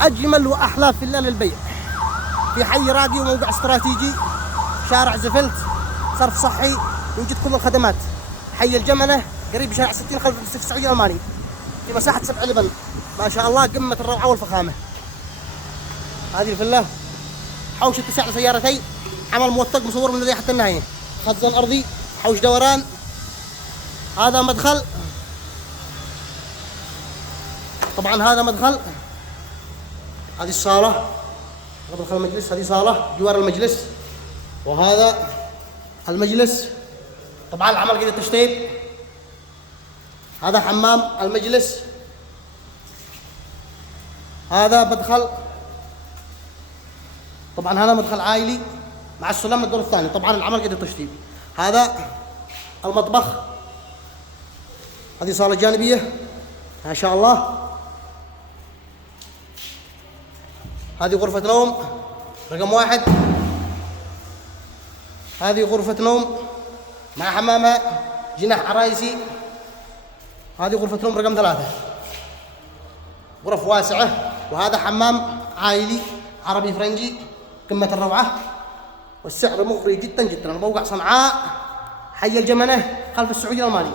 أجمل وأحلى فيلا للبيع في حي راقي وموقع استراتيجي، شارع زفلت، صرف صحي، يوجد كل الخدمات. حي الجمنة قريب شارع 60 خلف المستشفى السعودي الألماني، في مساحة 7 لبن، ما شاء الله قمة الروعة والفخامة. هذه الفيلا حوش اتساع لسيارتين، عمل موثق مصور من البداية حتى النهاية، خزان أرضي، حوش دوران. هذا مدخل، طبعا هذا مدخل، هذه الصالة، مدخل المجلس، هذه صالة جوار المجلس، وهذا المجلس. طبعا العمل قيد التشطيب. هذا حمام المجلس، هذا مدخل، طبعا هذا مدخل عائلي مع السلم الدور الثاني. طبعا العمل قيد التشطيب. هذا المطبخ، هذه صالة جانبية ما شاء الله. هذه غرفة نوم رقم 1، هذه غرفة نوم مع حمامها جناح عرايسي. هذه غرفة نوم رقم 3، غرف واسعة. وهذا حمام عائلي عربي فرنجي قمة الروعة، والسعر مغري جدا جدا. الموقع صنعاء، حي الجمنة خلف السعودي الألماني.